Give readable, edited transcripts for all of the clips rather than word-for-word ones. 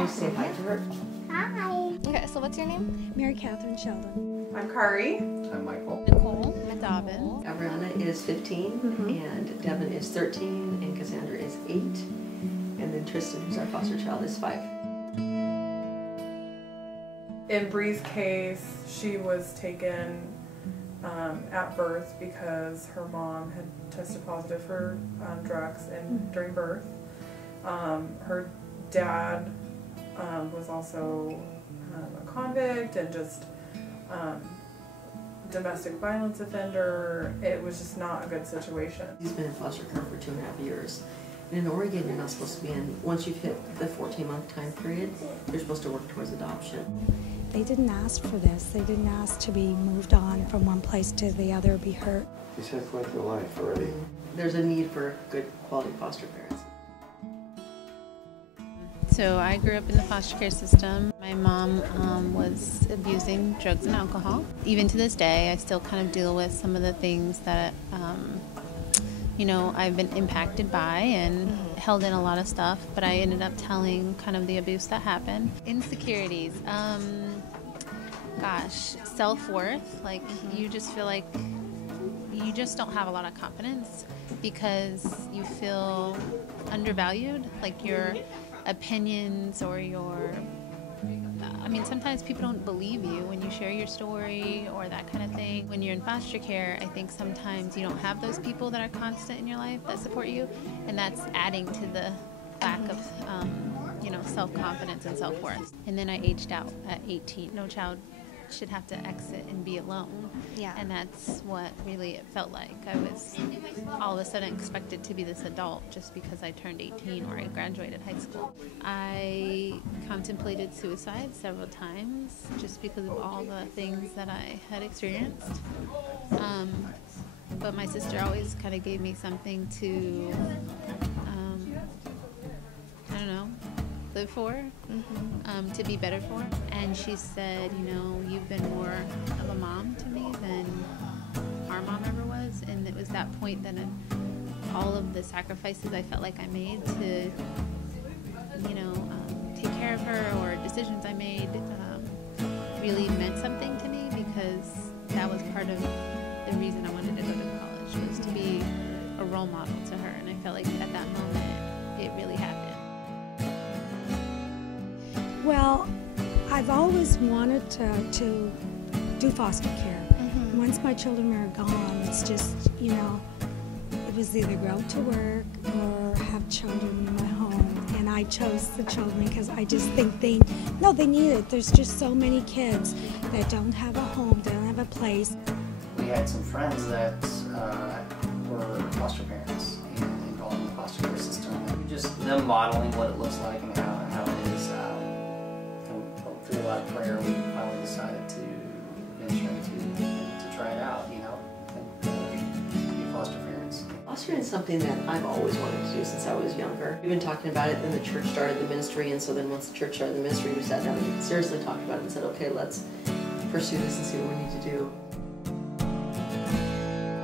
you say hi to her? Hi. Okay, so what's your name? Mary Catherine Sheldon. I'm Kari. I'm Michael. Nicole. I'm Dobbin. Gabriana is 15, and Devin is 13, and Cassandra is 8, and then Tristan, who's our foster child, is 5. In Bree's case, she was taken at birth because her mom had tested positive for drugs during birth. Her dad was also a convict and just domestic violence offender. It was just not a good situation. He's been in foster care for 2.5 years. And in Oregon, you're not supposed to be in, once you've hit the 14-month time period, you're supposed to work towards adoption. They didn't ask for this. They didn't ask to be moved on from one place to the other, be hurt. He's had quite the life already. There's a need for good quality foster parents. So I grew up in the foster care system. My mom was abusing drugs and alcohol. Even to this day, I still kind of deal with some of the things that, you know, I've been impacted by and held in a lot of stuff, but I ended up telling kind of the abuse that happened. Insecurities, gosh, self-worth, like you just feel like you just don't have a lot of confidence because you feel undervalued, like your opinions or your, I mean, sometimes people don't believe you when you share your story or that kind of thing. When you're in foster care, I think sometimes you don't have those people that are constant in your life that support you, and that's adding to the lack of, you know, self-confidence and self-worth. And then I aged out at 18. No child should have to exit and be alone. Yeah. And that's what really it felt like. I was all of a sudden expected to be this adult just because I turned 18 or I graduated high school. I contemplated suicide several times just because of all the things that I had experienced. But my sister always kind of gave me something to, I don't know, live for, to be better for. And she said, you know, you've been more of a mom to me than our mom ever was. And it was that point that all of the sacrifices I felt like I made to, you know, take care of her, or decisions I made, really meant something to me, because that was part of the reason I wanted to go to college, was to be a role model to her. And I felt like at that moment it really happened. Well, I've always wanted to do foster care. Once my children are gone, it's just, you know, it was either go to work or have children in my home. And I chose the children because I just think they need it. There's just so many kids that don't have a home, don't have a place. We had some friends that were foster parents and involved in the foster care system. And just them modeling what it looks like and how it is. And through a lot of prayer, we finally decided to venture to try it out, you know, and be foster parents. Fostering is something that I've always wanted to do since I was younger. We've been talking about it, then the church started the ministry, and so then once the church started the ministry, we sat down and seriously talked about it and said, okay, let's pursue this and see what we need to do.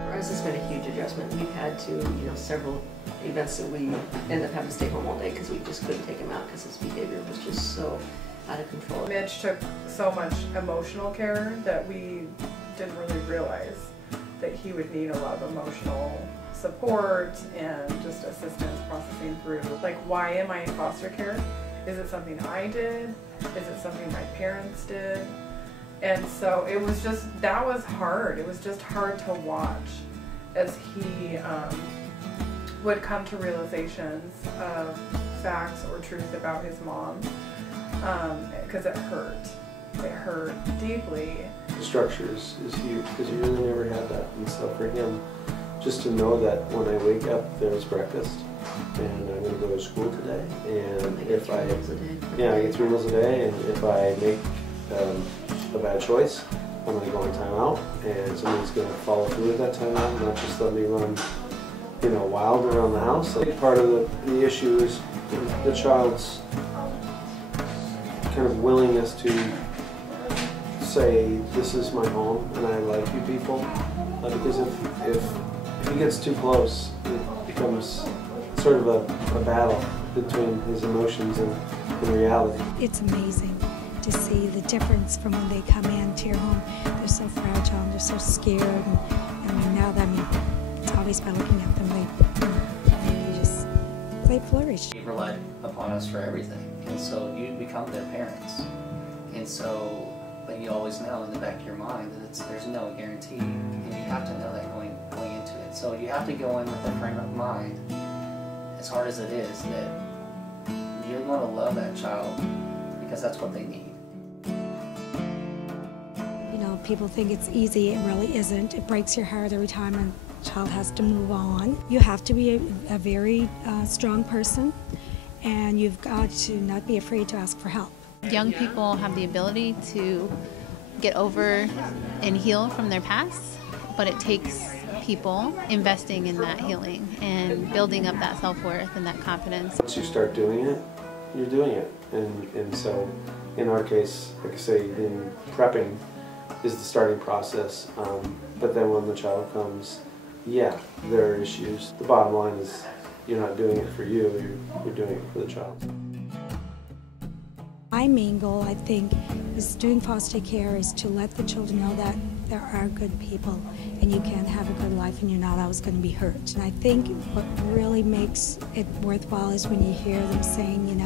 For us, it's been a huge adjustment. We've had to, you know, several events that we ended up having to stay home all day because we just couldn't take him out because his behavior was just so out of control. Mitch took so much emotional care that we didn't really realize that he would need a lot of emotional support and just assistance processing through, like, why am I in foster care? Is it something I did? Is it something my parents did? And so it was just, that was hard. It was just hard to watch as he would come to realizations of facts or truth about his mom, because it hurt. It hurt deeply. The structure is huge because you really never had that. And so for him, just to know that when I wake up, there's breakfast, and I'm going to go to school today, and if I get 3 meals a day, and if I make a bad choice, I'm going to go on timeout, and somebody's going to follow through with that timeout, not just let me run, you know, wild around the house. A big part of the issue is the child's kind of willingness to say, this is my home and I like you people, because if he gets too close, it becomes sort of a battle between his emotions, and in reality. It's amazing to see the difference from when they come into your home. They're so fragile and they're so scared. And now that, it's always by looking at them, they flourish. They relied upon us for everything, and so you become their parents. And so, but you always know in the back of your mind that there's no guarantee, and you have to know that going into it. So you have to go in with a frame of mind, as hard as it is, that you're going to love that child because that's what they need. People think it's easy. It really isn't. It breaks your heart every time a child has to move on. You have to be a very strong person, and you've got to not be afraid to ask for help. Young people have the ability to get over and heal from their past, but it takes people investing in that healing and building up that self-worth and that confidence. Once you start doing it, you're doing it. And so in our case, like I say, in prepping is the starting process, but then when the child comes, yeah, there are issues. The bottom line is you're not doing it for you, you're doing it for the child. My main goal, I think, is doing foster care is to let the children know that there are good people and you can have a good life and you're not always going to be hurt. And I think what really makes it worthwhile is when you hear them saying,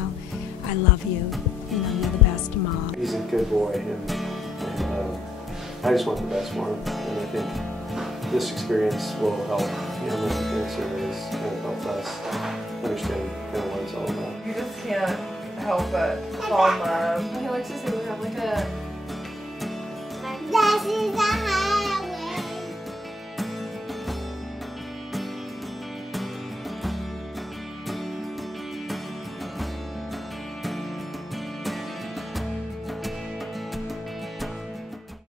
I love you, you're the best mom. He's a good boy, and I just want the best for him, and I think this experience will help him, and it certainly has kind of helped us understand kind of what it's all about. You just can't help but fall in love. He likes to say we have like a... This is a